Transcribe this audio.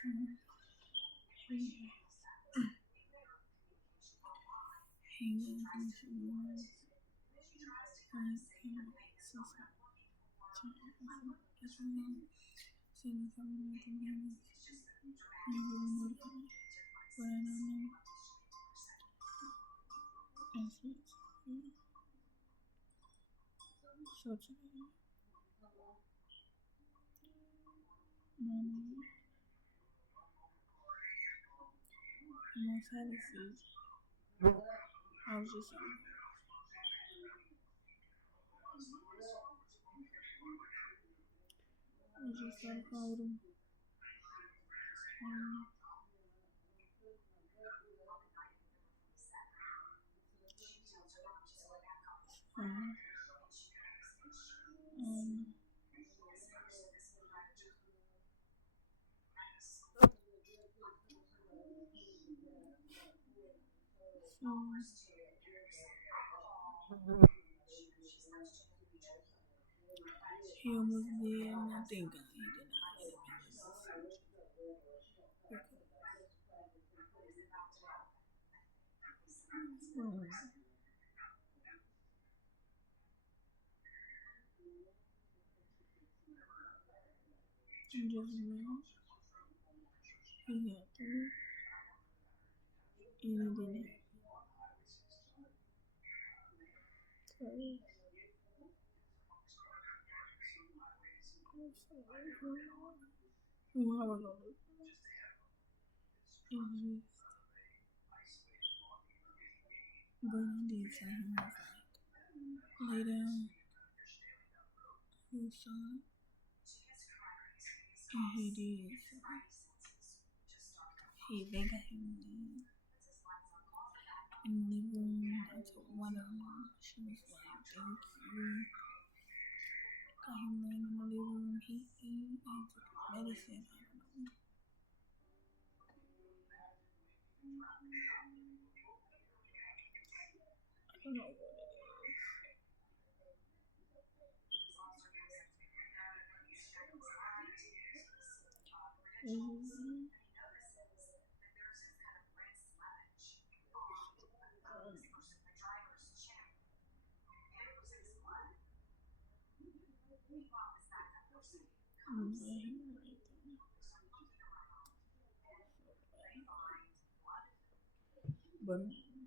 So today, morning, I'm outside to see. I was just at a car with him. He almost did, and I think he did not let it and just ran. He got through, and it didn't happen. How was I look? But I did tell him, I was like, lay down, you saw it. And he did. They got him in the living room. I told one of them, she was like, thank you. Got him laying in the living room. He took medicine. I don't know what it is. But she was